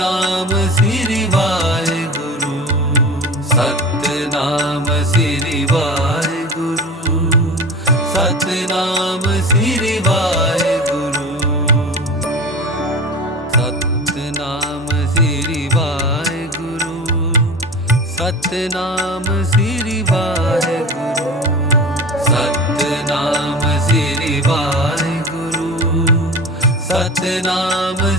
ਨਾਮ ਸ੍ਰੀ ਵਾਹਿਗੁਰੂ। ਸਤ ਨਾਮ ਸ੍ਰੀ ਵਾਹਿਗੁਰੂ। ਸਤ ਨਾਮ ਸ੍ਰੀ ਵਾਹਿਗੁਰੂ। ਸਤ ਨਾਮ ਸ੍ਰੀ ਵਾਹਿਗੁਰੂ। ਸਤ ਨਾਮ ਸ੍ਰੀ ਵਾਹਿਗੁਰੂ। ਸਤ ਨਾਮ ਸ੍ਰੀ ਵਾਹਿਗੁਰੂ। ਸਤ ਨਾਮ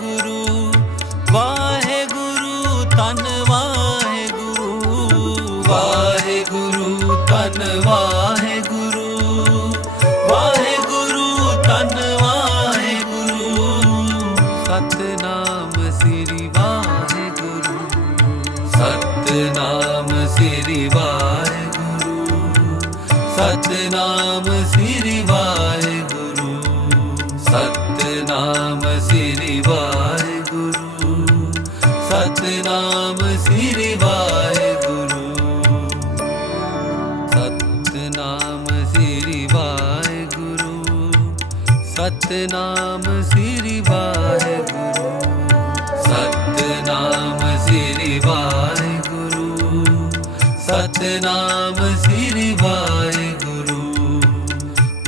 ਨਾਮ ਸ੍ਰੀ ਵਾਹਿਗੁਰੂ ਸਤ ਨਾਮ ਸ੍ਰੀ ਵਾਹਿਗੁਰੂ ਸਤ ਨਾਮ ਸ੍ਰੀ ਵਾਹਿਗੁਰੂ ਸਤ ਨਾਮ ਸ੍ਰੀ ਵਾਹਿਗੁਰੂ ਸਤ ਨਾਮ ਸ੍ਰੀ ਵਾਹਿਗੁਰੂ ਸਤ ਨਾਮ ਸ੍ਰੀ ਵਾਹਿਗੁਰੂ ਸਤ ਨਾਮ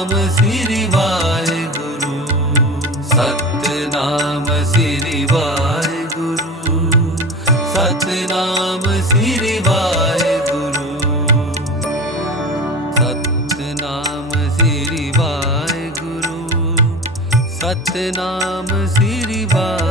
ਨਾਮ ਸ੍ਰੀ ਵਾਹਿਗੁਰੂ ਸਤ ਨਾਮ ਸ੍ਰੀ ਵਾਹਿਗੁਰੂ ਸਤ ਨਾਮ ਸ੍ਰੀ ਵਾਹਿਗੁਰੂ ਸਤ ਨਾਮ ਸ੍ਰੀ ਵਾਹਿਗੁਰੂ ਸਤ ਨਾਮ ਸ੍ਰੀ ਵਾਹਿਗੁਰੂ